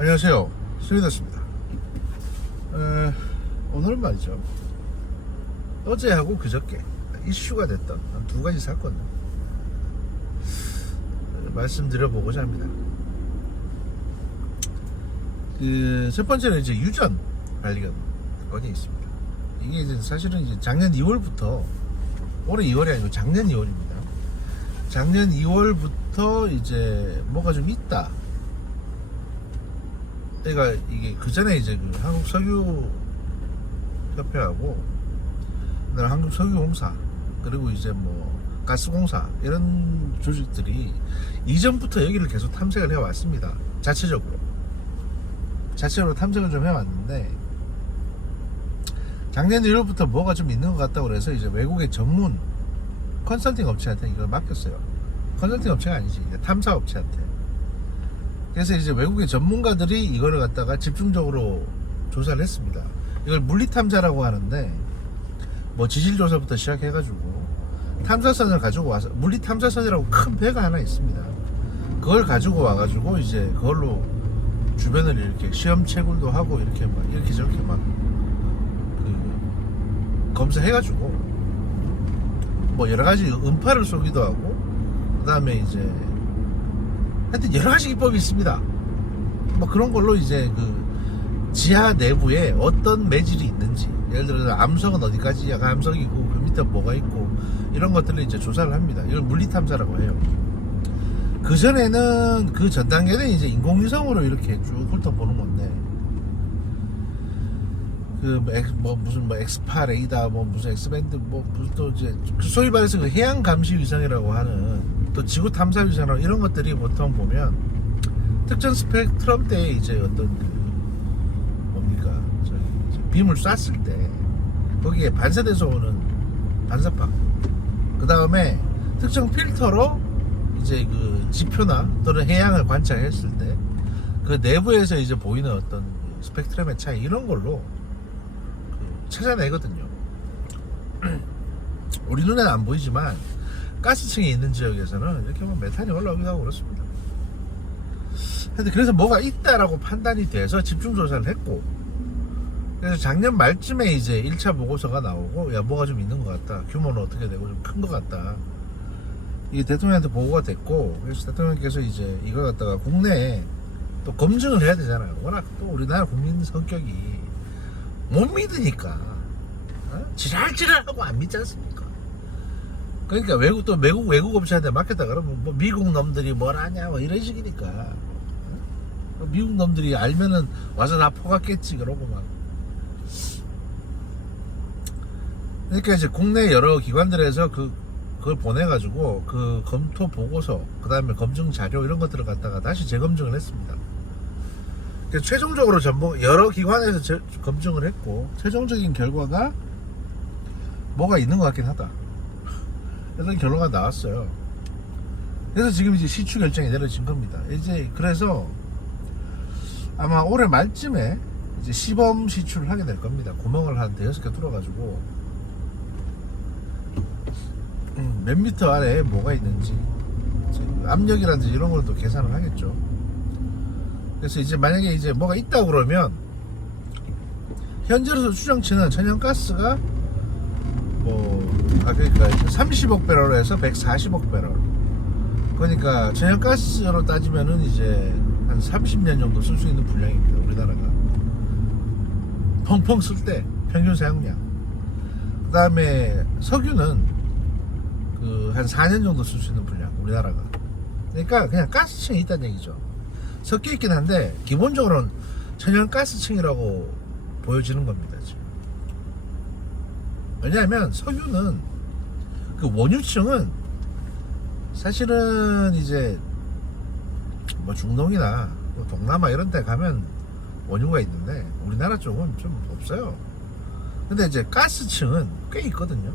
안녕하세요, 수리됐습니다. 오늘은 말이죠, 어제하고 그저께 이슈가 됐던 두 가지 사건 말씀드려보고자 합니다. 첫 번째는 이제 유전 관련 건이 있습니다. 이게 이제 사실은 이제 작년 2월부터, 올해 2월이 아니고 작년 2월입니다. 작년 2월부터 이제 뭐가 좀 있다. 그러니까 이게 그 전에 이제 그 한국석유협회하고 그다음에 한국석유공사, 그리고 이제 뭐 가스공사, 이런 조직들이 이전부터 여기를 계속 탐색을 해왔습니다. 자체적으로 탐색을 좀 해왔는데, 작년 1월부터 뭐가 좀 있는 것 같다고 그래서 이제 외국의 전문 컨설팅 업체한테 이걸 맡겼어요. 컨설팅 업체가 아니지, 탐사 업체한테. 그래서 이제 외국의 전문가들이 이거를 갖다가 집중적으로 조사를 했습니다. 이걸 물리탐사라고 하는데, 뭐 지질조사부터 시작해가지고 탐사선을 가지고 와서, 물리탐사선이라고 큰 배가 하나 있습니다. 그걸 가지고 와가지고 이제 그걸로 주변을 이렇게 시험 채굴도 하고 이렇게 막 이렇게 저렇게 막 검사해가지고 뭐 여러 가지 음파를 쏘기도 하고, 그 다음에 이제 하여튼 여러 가지 기법이 있습니다. 뭐 그런 걸로 이제 그 지하 내부에 어떤 매질이 있는지, 예를 들어서 암석은 어디까지 약간 암석이 있고 그 밑에 뭐가 있고, 이런 것들을 이제 조사를 합니다. 이걸 물리탐사라고 해요. 그 전에는, 그 전 단계는 이제 인공위성으로 이렇게 쭉 훑어보는 건데, 뭐 무슨 뭐 엑스파 레이더, 뭐 무슨 엑스밴드, 뭐 무슨 또 이제 소위 말해서 그 해양 감시 위성이라고 하는, 또 지구 탐사 위성이라고, 이런 것들이 보통 보면 특정 스펙트럼대에 이제 어떤 그 뭡니까, 저기 빔을 쐈을 때 거기에 반사돼서 오는 반사파, 그 다음에 특정 필터로 이제 그 지표나 또는 해양을 관찰했을 때 그 내부에서 이제 보이는 어떤 스펙트럼의 차이, 이런 걸로 찾아내거든요. 우리 눈에는 안 보이지만 가스층이 있는 지역에서는 이렇게 뭐 메탄이 올라오기도 하고 그렇습니다. 근데 그래서 뭐가 있다라고 판단이 돼서 집중 조사를 했고, 그래서 작년 말쯤에 이제 1차 보고서가 나오고, 야, 뭐가 좀 있는 것 같다, 규모는 어떻게 되고 좀 큰 것 같다, 이게 대통령한테 보고가 됐고, 그래서 대통령께서 이제 이걸 갖다가 국내에 또 검증을 해야 되잖아요. 워낙 또 우리나라 국민 성격이 못 믿으니까, 지랄지랄하고 안 믿지 않습니까? 그러니까 외국 업체한테 맡겼다 그러면 뭐 미국 놈들이 뭘 아냐 뭐 이런 식이니까, 미국 놈들이 알면은 와서 나 포갔겠지 그러고 막. 그러니까 이제 국내 여러 기관들에서 그걸 보내가지고 그 검토 보고서, 그 다음에 검증 자료, 이런 것들을 갖다가 다시 재검증을 했습니다. 그래서 최종적으로 전부 여러 기관에서 검증을 했고, 최종적인 결과가 뭐가 있는 것 같긴 하다, 그래서 결론가 나왔어요. 그래서 지금 이제 시추 결정이 내려진 겁니다. 이제 그래서 아마 올해 말쯤에 이제 시범 시추를 하게 될 겁니다. 구멍을 한 5개 뚫어가지고 몇 미터 아래에 뭐가 있는지, 압력이라든지 이런 걸 또 계산을 하겠죠. 그래서 이제 만약에 이제 뭐가 있다고 그러면, 현재로서 추정치는 천연가스가 그러니까 30억 배럴에서 140억 배럴, 그러니까 천연가스로 따지면은 이제 한 30년 정도 쓸 수 있는 분량입니다. 우리나라가 펑펑 쓸 때 평균 사용량. 그 다음에 석유는 한 4년 정도 쓸 수 있는 분량, 우리나라가. 그러니까 그냥 가스층이 있다는 얘기죠. 섞여 있긴 한데 기본적으로는 천연가스층이라고 보여지는 겁니다, 지금. 왜냐하면 석유는, 그 원유층은 사실은 이제 뭐 중동이나 뭐 동남아 이런 데 가면 원유가 있는데, 우리나라 쪽은 좀 없어요. 근데 이제 가스층은 꽤 있거든요.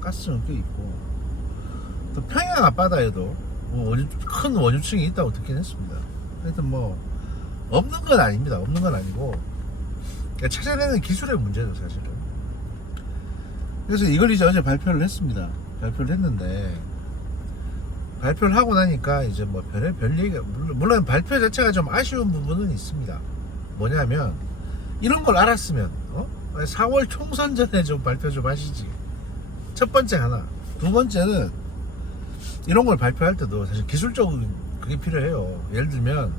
가스층은 꽤 있고, 또 평양 앞바다에도 뭐 큰 원유층이 있다고 듣긴 했습니다. 하여튼 뭐 없는 건 아닙니다. 없는 건 아니고, 그러니까 찾아내는 기술의 문제죠, 사실은. 그래서 이걸 이제 어제 발표를 했습니다. 발표를 했는데, 발표를 하고 나니까 이제 뭐 별 얘기가, 물론 발표 자체가 좀 아쉬운 부분은 있습니다. 뭐냐면 이런 걸 알았으면 4월 총선 전에 좀 발표 좀 하시지. 첫 번째 하나. 두 번째는 이런 걸 발표할 때도 사실 기술적인 그게 필요해요. 예를 들면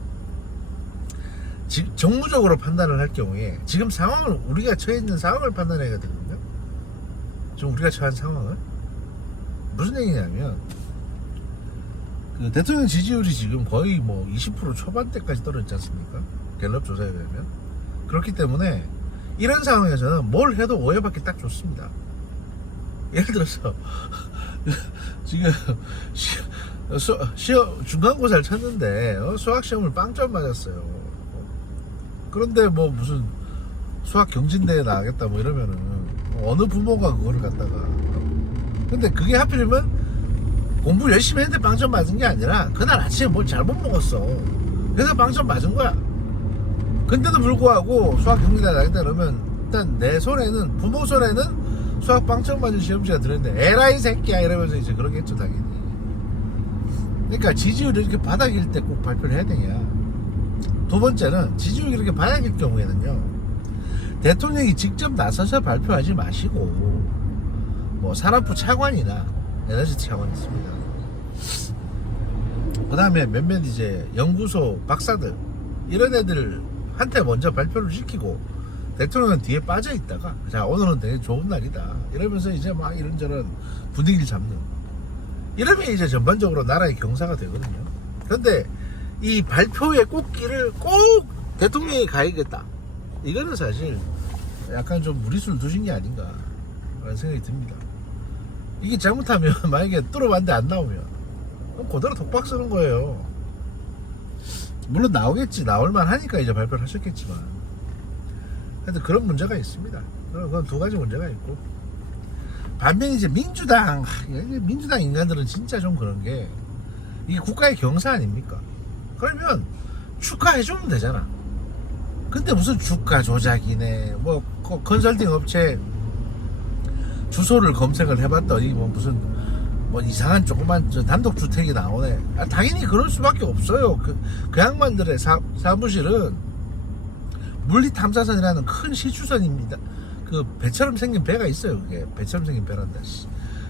정무적으로 판단을 할 경우에 지금 상황을, 우리가 처해 있는 상황을 판단해야 되거든요. 지금 우리가 처한 상황을. 무슨 얘기냐면 그 대통령 지지율이 지금 거의 뭐 20% 초반대까지 떨어졌지 않습니까? 갤럽 조사에 의하면. 그렇기 때문에 이런 상황에서는 뭘 해도 오해받기 딱 좋습니다. 예를 들어서 지금 시험 중간고사를 쳤는데 수학시험을 빵점 맞았어요. 그런데 뭐 무슨 수학 경진대회 나가겠다 뭐 이러면은 어느 부모가 그거를 갖다가. 근데 그게 하필이면 공부 열심히 했는데 빵점 맞은 게 아니라 그날 아침에 뭘 잘못 먹었어. 그래서 빵점 맞은 거야. 근데도 불구하고 수학 경진대회 나가겠다 그러면 일단 내 손에는, 부모 손에는 수학 빵점 맞은 시험지가 들었는데 에라이 새끼야 이러면서 이제 그러겠죠 당연히. 그러니까 지지율이 이렇게 바닥일 때 꼭 발표를 해야 되냐. 두 번째는 지지율이 이렇게 바닥일 경우에는요, 대통령이 직접 나서서 발표하지 마시고 뭐 산업부 차관이나 에너지 차관이 있습니다. 그 다음에 몇몇 이제 연구소 박사들 이런 애들한테 먼저 발표를 시키고 대통령은 뒤에 빠져 있다가 자 오늘은 되게 좋은 날이다 이러면서 이제 막 이런저런 분위기를 잡는, 이러면 이제 전반적으로 나라의 경사가 되거든요. 그런데 이 발표의 꽃길을 꼭 대통령이 가야겠다, 이거는 사실 약간 좀 무리수를 두신 게 아닌가 라는 생각이 듭니다. 이게 잘못하면 만약에 뚫어봤는데 안 나오면 그럼 그대로 독박 쓰는 거예요. 물론 나오겠지, 나올만 하니까 이제 발표를 하셨겠지만 하여튼 그런 문제가 있습니다. 그건 두 가지 문제가 있고, 반면 이제 민주당 인간들은 진짜 좀 그런 게, 이게 국가의 경사 아닙니까? 그러면 축하해주면 되잖아. 근데 무슨 주가 조작이네, 뭐 컨설팅 업체 주소를 검색을 해봤더니 뭐 무슨 뭐 이상한 조그만 단독주택이 나오네. 당연히 그럴 수밖에 없어요. 그 양반들의 사무실은 물리탐사선이라는 큰 시추선입니다. 그 배처럼 생긴 배가 있어요. 그게 배처럼 생긴 배란다.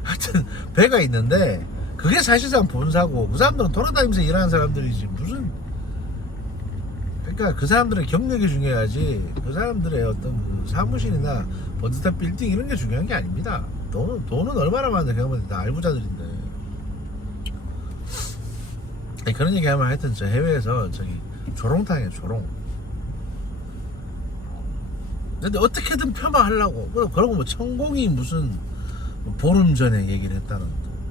하여튼 배가 있는데 그게 사실상 본사고, 그 사람들은 돌아다니면서 일하는 사람들이지 무슨. 그러니까 그 사람들의 경력이 중요하지 그 사람들의 어떤 그 사무실이나 번듯한 빌딩 이런 게 중요한 게 아닙니다. 돈은 얼마나 많은데 그냥 다 알부자들인데. 그런 얘기하면 하여튼 저 해외에서 저기 조롱탕이에요, 조롱. 근데 어떻게든 폄하하려고. 그러고 뭐 천공이 무슨 보름 전에 얘기를 했다는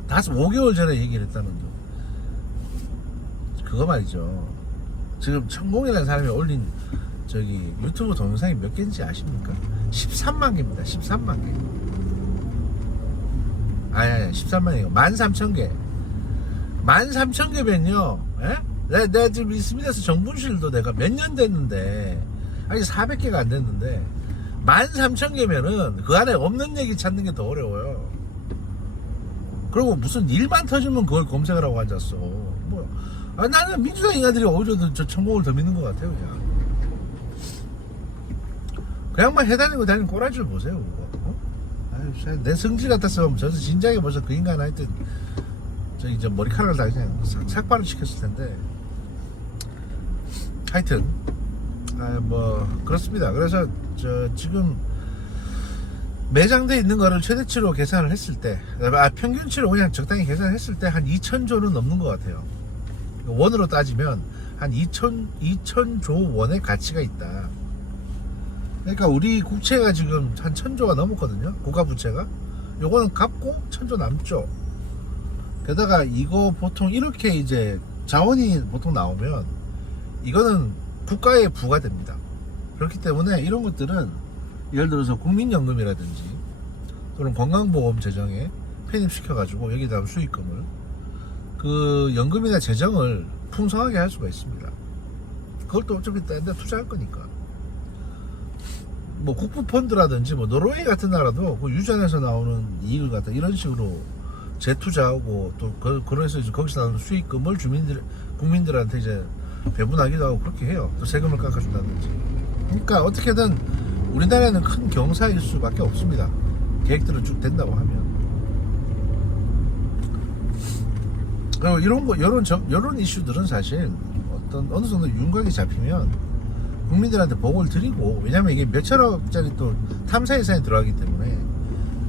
둥, 5개월 전에 얘기를 했다는 둥. 그거 말이죠. 지금 천공이라는 사람이 올린 저기 유튜브 동영상이 몇 개인지 아십니까? 13만 개입니다. 13만 개. 아니 13만 개가 13,000개. 13,000개면요. 내가 지금 이 스미데스 정분실도 내가 몇 년 됐는데 아직 400개가 안 됐는데 13,000개면은 그 안에 없는 얘기 찾는 게 더 어려워요. 그리고 무슨 일만 터지면 그걸 검색을 하고 앉았어. 뭐 나는 민주당 인간들이 오히려 저 천공을 더 믿는 것 같아요. 그냥만 해다니고 다니는 꼬라지를 보세요. 아유, 내 성질 같았으면 저도 진작에 벌써 그 인간 하여튼 저기 저 머리카락을 다 그냥 삭발을 시켰을 텐데. 하여튼 뭐 그렇습니다. 그래서 저 지금 매장돼 있는 거를 최대치로 계산을 했을 때, 평균치로 그냥 적당히 계산했을 때 한 2,000조는 넘는 것 같아요. 원으로 따지면 한 2,000조 원의 가치가 있다. 그러니까 우리 국채가 지금 한 1,000조가 넘었거든요. 국가 부채가. 요거는 갚고 1,000조 남죠. 게다가 이거 보통 이렇게 이제 자원이 보통 나오면 이거는 국가에 부과됩니다. 그렇기 때문에 이런 것들은 예를 들어서 국민연금이라든지 또는 건강보험 재정에 편입시켜가지고 여기다가 수익금을 그 연금이나 재정을 풍성하게 할 수가 있습니다. 그걸 또 어차피 딴 데 투자할 거니까. 뭐 국부펀드라든지 뭐 노르웨이 같은 나라도 그 유전에서 나오는 이익을 갖다 이런 식으로 재투자하고 또 그래서 이제 거기서 나오는 수익금을 국민들한테 이제 배분하기도 하고 그렇게 해요. 또 세금을 깎아준다든지. 그러니까 어떻게든 우리나라에는 큰 경사일 수밖에 없습니다. 계획대로 쭉 된다고 하면. 그리고 이런 이슈들은 사실 어느 정도 윤곽이 잡히면 국민들한테 보고를 드리고, 왜냐면 이게 몇천억짜리 또 탐사 예산이 들어가기 때문에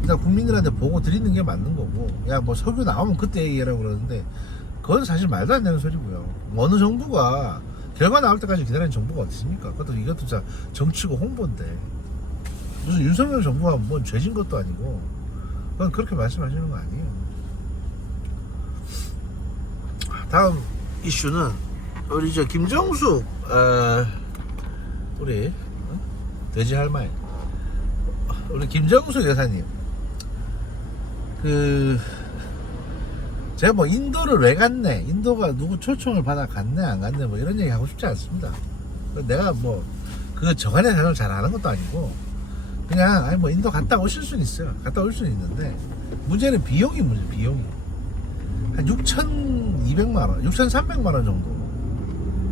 일단 국민들한테 보고 드리는 게 맞는 거고, 야 뭐 석유 나오면 그때 얘기하라고 그러는데 그건 사실 말도 안 되는 소리고요. 어느 정부가 결과 나올 때까지 기다리는 정부가 어디 있습니까? 이것도 진짜 정치고 홍보인데, 무슨 윤석열 정부가 뭔 죄진 것도 아니고 그건 그렇게 말씀하시는 거 아니에요. 다음 이슈는 우리 저 김정숙 우리 돼지 할머니, 우리 김정숙 여사님, 제가 뭐 인도를 왜 갔네, 인도가 누구 초청을 받아 갔네 안 갔네 뭐 이런 얘기 하고 싶지 않습니다. 내가 뭐 그 저간의 사정을 잘 아는 것도 아니고 그냥 아니 뭐 인도 갔다 오실 수는 있어요. 갔다 올 수는 있는데 문제는 비용이 비용이 한 6,200만 원, 6,300만 원 정도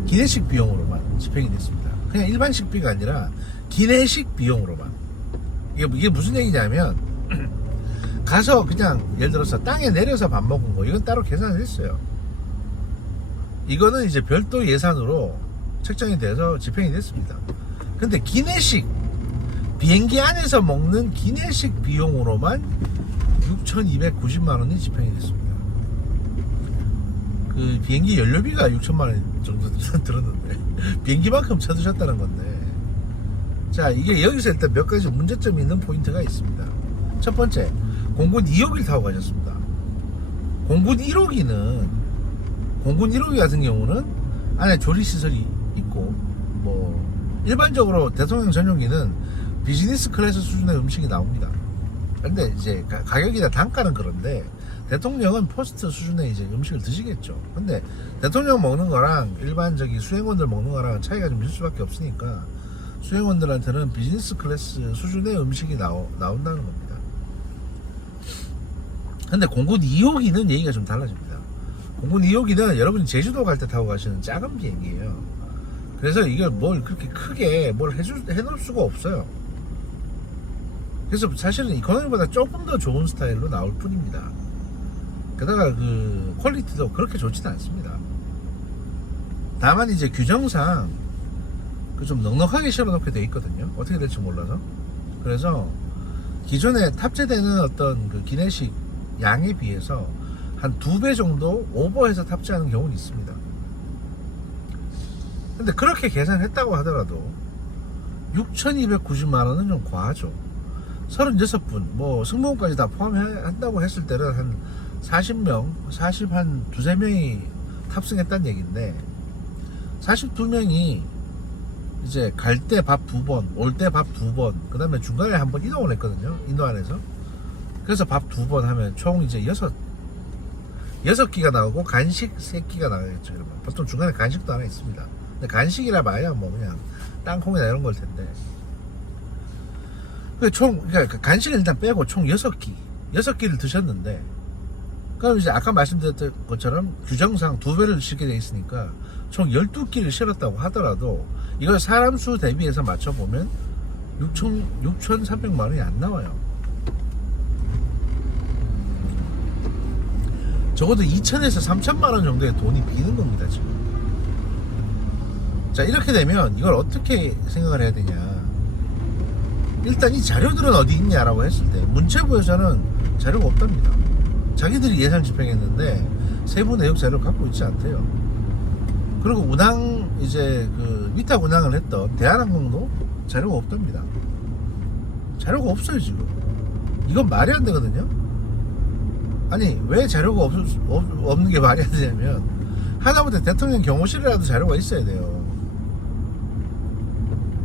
기내식 비용으로만 집행이 됐습니다. 그냥 일반 식비가 아니라 기내식 비용으로만. 이게 무슨 얘기냐면 가서 그냥 예를 들어서 땅에 내려서 밥 먹은 거 이건 따로 계산을 했어요. 이거는 이제 별도 예산으로 책정이 돼서 집행이 됐습니다. 근데 기내식, 비행기 안에서 먹는 기내식 비용으로만 6,290만 원이 집행이 됐습니다. 그 비행기 연료비가 6천만 원 정도 들었는데 비행기만큼 쳐드셨다는 건데, 자 이게 여기서 일단 몇 가지 문제점이 있는 포인트가 있습니다. 첫 번째, 공군 2호기를 타고 가셨습니다. 공군 1호기 같은 경우는 안에 조리시설이 있고, 뭐 일반적으로 대통령 전용기는 비즈니스 클래스 수준의 음식이 나옵니다. 근데 이제 가격이나 단가는 그런데 대통령은 퍼스트 수준의 이제 음식을 드시겠죠. 근데 대통령 먹는 거랑 일반 수행원들 먹는 거랑 차이가 좀 있을 수밖에 없으니까 수행원들한테는 비즈니스 클래스 수준의 음식이 나온다는 겁니다. 근데 공군 2호기는 얘기가 좀 달라집니다. 공군 2호기는 여러분이 제주도 갈 때 타고 가시는 작은 비행기예요. 그래서 이걸 뭘 그렇게 크게 해놓을 수가 없어요. 그래서 사실은 이코노미보다 조금 더 좋은 스타일로 나올 뿐입니다. 게다가 그 퀄리티도 그렇게 좋지는 않습니다. 다만 이제 규정상 그 좀 넉넉하게 실어놓게 돼 있거든요. 어떻게 될지 몰라서. 그래서 기존에 탑재되는 어떤 그 기내식 양에 비해서 한 2배 정도 오버해서 탑재하는 경우는 있습니다. 근데 그렇게 계산했다고 하더라도 6,290만 원은 좀 과하죠. 36분, 뭐 승무원까지 다 포함한다고 했을 때는 한 40명, 한 2-3명이 탑승했다는 얘기인데 42명이 이제 갈 때 밥 2번, 올 때 밥 2번, 그 다음에 중간에 한 번 이동을 했거든요. 인도 안에서. 그래서 밥 2번 하면 총 이제 6끼가 나오고 간식 3끼가 나가겠죠. 여러분. 보통 중간에 간식도 하나 있습니다. 근데 간식이라 봐야 뭐 그냥 땅콩이나 이런 걸 텐데. 그러니까 간식을 일단 빼고 총 6끼를 드셨는데, 그럼 이제 아까 말씀드렸던 것처럼 규정상 2배를 실게 돼 있으니까 총 12끼를 실었다고 하더라도 이걸 사람 수 대비해서 맞춰보면 6,300만 원이 안 나와요. 적어도 2,000에서 3,000만 원 정도의 돈이 비는 겁니다, 지금. 자, 이렇게 되면 이걸 어떻게 생각을 해야 되냐. 일단 이 자료들은 어디 있냐라고 했을 때 문체부에서는 자료가 없답니다. 자기들이 예산 집행했는데 세부 내역 자료를 갖고 있지 않대요. 그리고 위탁 운항을 했던 대한항공도 자료가 없답니다. 자료가 없어요, 지금. 이건 말이 안 되거든요. 아니, 왜 자료가 없는 게 말이 안 되냐면, 하다못해 대통령 경호실이라도 자료가 있어야 돼요.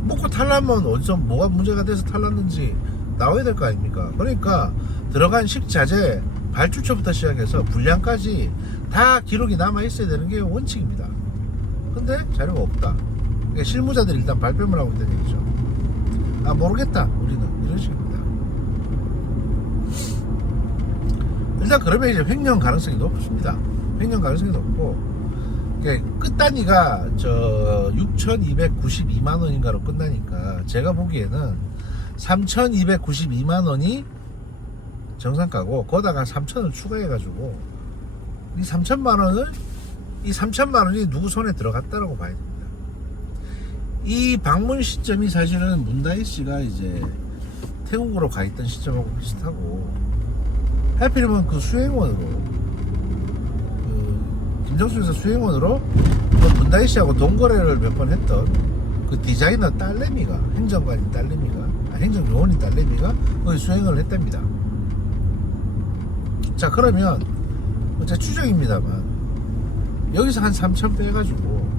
먹고 탈라면 어디서 뭐가 문제가 돼서 탈랐는지 나와야 될 거 아닙니까? 그러니까 들어간 식자재 발주처부터 시작해서 분량까지 다 기록이 남아 있어야 되는 게 원칙입니다. 근데 자료가 없다. 그러니까 실무자들이 일단 발뺌을 하고 있다는 얘기죠. 모르겠다, 우리는. 이런 식입니다. 일단 그러면 이제 횡령 가능성이 높습니다. 횡령 가능성이 높고 끝 단위가 저 6,292만 원인가로 끝나니까 제가 보기에는 3,292만 원이 정상가고 거기다가 3,000원 추가해가지고 이 3천만 원이 누구 손에 들어갔다라고 봐야 됩니다. 이 방문 시점이 사실은 문다희 씨가 이제 태국으로 가 있던 시점하고 비슷하고 하필이면 그 수행원으로 김정수에서 수행원으로 문다희 씨하고 동거래를 몇 번 했던 그 디자이너 딸내미가 행정관인 딸내미가 행정요원인 딸내미가 거기 수행을 했답니다. 자 그러면 제 추정입니다만 여기서 한 3천 빼가지고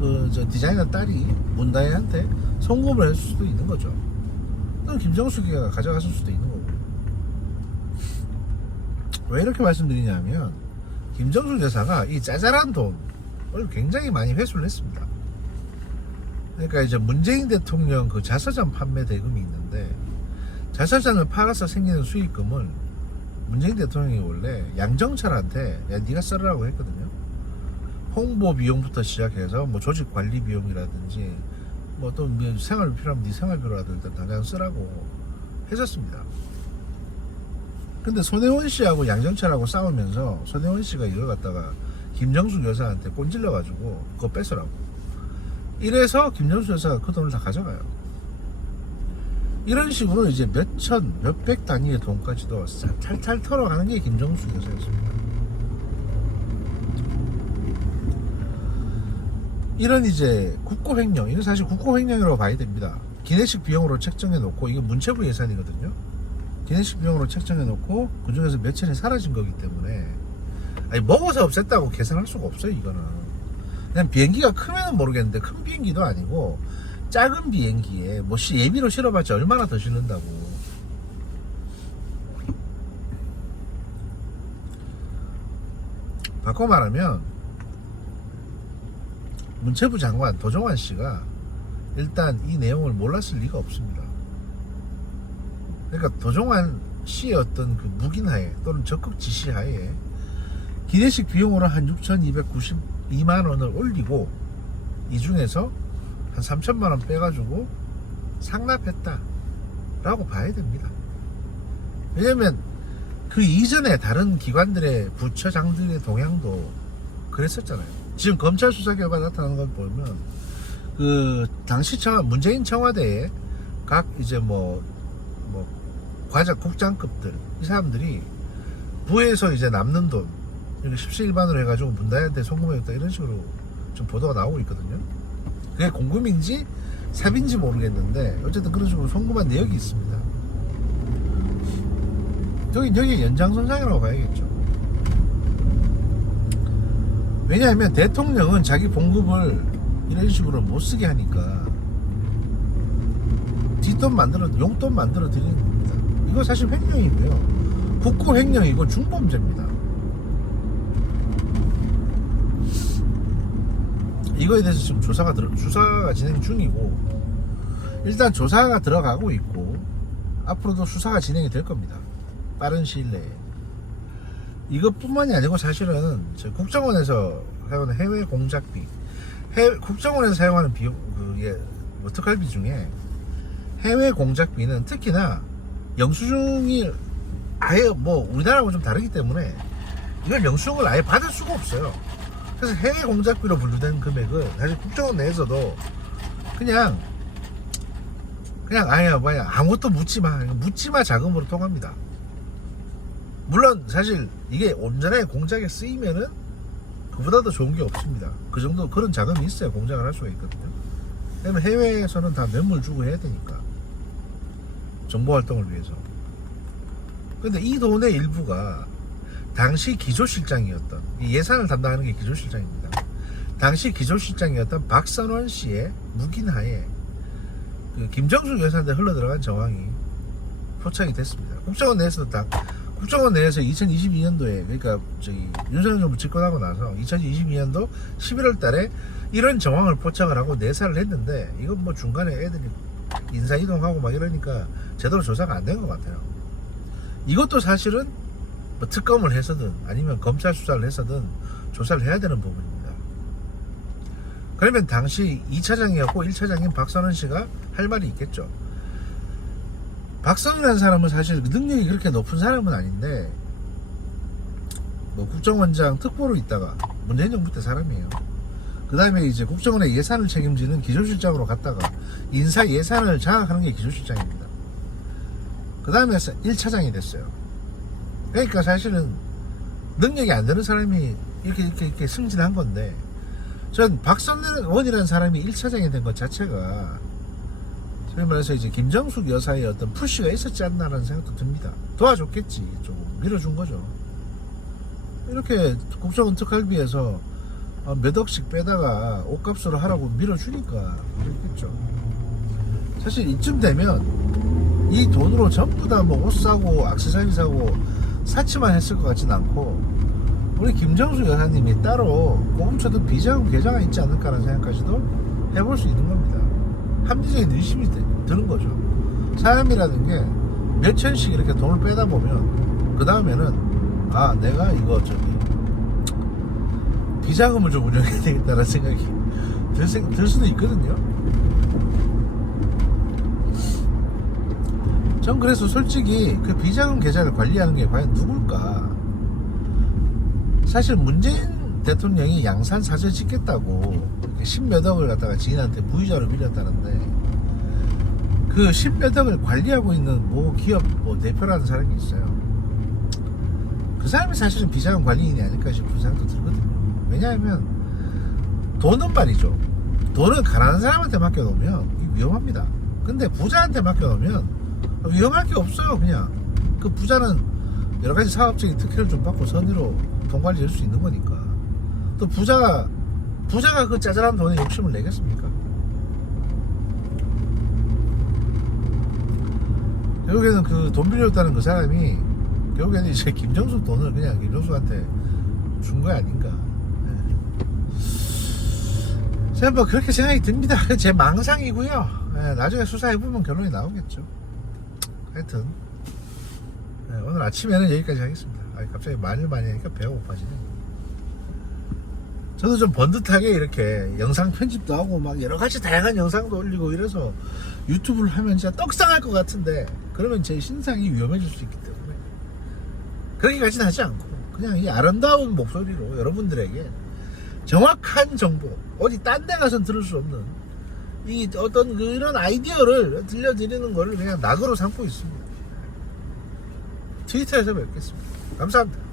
그 저 디자이너 딸이 문다희한테 송금을 했을 수도 있는 거죠. 그럼 김정수기가 가져갔을 수도 있는 거고. 왜 이렇게 말씀드리냐면 김정수 여사가 이 짜잘한 돈을 굉장히 많이 회수를 했습니다. 그러니까 이제 문재인 대통령 그 자서전 판매 대금이 있는데 자서전을 팔아서 생기는 수익금을 문재인 대통령이 원래 양정철한테 야 네가 써라고 했거든요. 홍보 비용부터 시작해서 뭐 조직 관리 비용이라든지 뭐 또 생활비 필요하면 네 생활비로라도 당장 쓰라고 했었습니다. 근데 손혜원 씨하고 양정철하고 싸우면서 손혜원 씨가 이걸 갖다가 김정수 여사한테 꼰질러 가지고 그거 뺏으라고 이래서 김정수 여사가 그 돈을 다 가져가요. 이런 식으로 이제 몇백 단위의 돈까지도 탈탈 털어가는 게 김정수 여사였습니다. 이런 이제 국고횡령, 이거 사실 국고횡령이라고 봐야 됩니다. 기내식 비용으로 책정해 놓고, 이거 문체부 예산이거든요. 기내식 비용으로 책정해 놓고 그 중에서 몇 천이 사라진 거기 때문에 아니 먹어서 없앴다고 계산할 수가 없어요. 이거는 그냥 비행기가 크면은 모르겠는데 큰 비행기도 아니고 작은 비행기에 뭐 예비로 실어봤자 얼마나 더 실는다고. 바꿔 말하면 문체부 장관 도정환 씨가 일단 이 내용을 몰랐을 리가 없습니다. 그러니까 도정환 씨의 어떤 그 묵인하에 또는 적극 지시하에 기내식 비용으로 한 6,292만 원을 올리고 이 중에서 한 3천만 원 빼가지고 상납했다 라고 봐야 됩니다. 왜냐면 그 이전에 다른 기관들의 부처장들의 동향도 그랬었잖아요. 지금 검찰 수사 결과 나타나는 걸 보면 그 당시 문재인 청와대에 각 이제 뭐 국장급들 이 사람들이 부에서 이제 남는 돈 이렇게 십시일반으로 해가지고 문다희한테 송금했다 이런 식으로 좀 보도가 나오고 있거든요. 그게 공금인지 삽인지 모르겠는데 어쨌든 그런 식으로 송금한 내역이 있습니다. 여기 연장선상이라고 봐야겠죠. 왜냐하면 대통령은 자기 봉급을 이런 식으로 못 쓰게 하니까 용돈 만들어 드리는 겁니다. 이거 사실 횡령이고요. 국고 횡령이고 중범죄입니다. 이거에 대해서 지금 수사가 진행 중이고 일단 조사가 들어가고 있고 앞으로도 수사가 진행이 될 겁니다. 빠른 시일 내에. 이것뿐만이 아니고 사실은 국정원에서 사용하는 해외 공작비, 국정원에서 사용하는 비용, 특활비 중에 해외 공작비는 특히나 영수증이 아예 뭐 우리나라하고 좀 다르기 때문에 이걸 영수증을 아예 받을 수가 없어요. 그래서 해외 공작비로 분류된 금액은 사실 국정원 내에서도 그냥 아예 아무것도 묻지마 자금으로 통합니다. 물론 사실 이게 온전하게 공작에 쓰이면은 그보다 더 좋은 게 없습니다. 그 정도 그런 자금이 있어야 공작을 할 수가 있거든요. 왜냐면 해외에서는 다 매물 주고 해야 되니까 정보 활동을 위해서. 근데 이 돈의 일부가 당시 기조실장이었던 예산을 담당하는 게 기조실장입니다. 당시 기조실장이었던 박선원 씨의 묵인하에 그 김정수 여사한테 흘러들어간 정황이 포착이 됐습니다. 국정원 내에서 2022년도에 그러니까 윤석열 정부 집권하고 나서 2022년도 11월 달에 이런 정황을 포착을 하고 내사를 했는데 이건 뭐 중간에 애들이 인사 이동하고 막 이러니까 제대로 조사가 안 된 것 같아요. 이것도 사실은 뭐 특검을 해서든 아니면 검찰 수사를 해서든 조사를 해야 되는 부분입니다. 그러면 당시 2차장이었고 1차장인 박선원 씨가 할 말이 있겠죠. 박선원이라는 사람은 사실 능력이 그렇게 높은 사람은 아닌데 뭐 국정원장 특보로 있다가 문재인 정부 때 사람이에요. 그 다음에 이제 국정원의 예산을 책임지는 기조실장으로 갔다가 인사 예산을 장악하는 게 기조실장입니다. 그 다음에 1차장이 됐어요. 그러니까 사실은 능력이 안 되는 사람이 이렇게 승진한 건데, 전 박선원이라는 사람이 1차장이 된 것 자체가 소위 말해서 이제 김정숙 여사의 어떤 푸시가 있었지 않나라는 생각도 듭니다. 도와줬겠지. 조금 밀어준 거죠. 이렇게 국정원 특활비에서 몇 억씩 빼다가 옷값으로 하라고 밀어주니까 그렇겠죠. 사실 이쯤 되면 이 돈으로 전부 다 뭐 옷 사고 액세서리 사고 사치만 했을 것 같진 않고, 우리 김정수 여사님이 따로 고금초등 비자금 계좌가 있지 않을까라는 생각까지도 해볼 수 있는 겁니다. 합리적인 의심이 드는 거죠. 사람이라는 게 몇천씩 이렇게 돈을 빼다 보면 그 다음에는 아, 내가 이거 비자금을 좀 운영해야 되겠다는 생각이 들 수도 있거든요. 전 그래서 솔직히 그 비자금 계좌를 관리하는 게 과연 누굴까? 사실 문재인 대통령이 양산 사저 짓겠다고 10몇 억을 갖다가 지인한테 무이자로 빌렸다는데, 그 10몇 억을 관리하고 있는 뭐 기업 뭐 대표라는 사람이 있어요. 그 사람이 사실은 비자금 관리인이 아닐까 싶은 생각도 들거든요. 왜냐하면 돈은 말이죠, 돈은 가난한 사람한테 맡겨놓으면 위험합니다. 근데 부자한테 맡겨놓으면 위험할 게 없어요. 그냥 그 부자는 여러가지 사업적인 특혜를 좀 받고 선의로 돈 관리할 수 있는 거니까. 또 부자가 그 짜잘한 돈에 욕심을 내겠습니까? 결국에는 그 돈 빌렸다는 그 사람이 결국에는 이제 김정수 돈을 그냥 김정수한테 준 거 아닌가. 제가 뭐 그렇게 생각이 듭니다. 제 망상이고요. 나중에 수사해보면 결론이 나오겠죠. 하여튼 오늘 아침에는 여기까지 하겠습니다. 갑자기 말을 많이 하니까 배가 고파지네. 저도 좀 번듯하게 이렇게 영상 편집도 하고 막 여러가지 다양한 영상도 올리고 이래서 유튜브를 하면 진짜 떡상할 것 같은데, 그러면 제 신상이 위험해질 수 있기 때문에 그렇게까지는 하지 않고 그냥 이 아름다운 목소리로 여러분들에게 정확한 정보, 어디 딴 데 가서는 들을 수 없는 이 어떤 그런 아이디어를 들려드리는 거를 그냥 낙으로 삼고 있습니다. 트위터에서 뵙겠습니다. 감사합니다.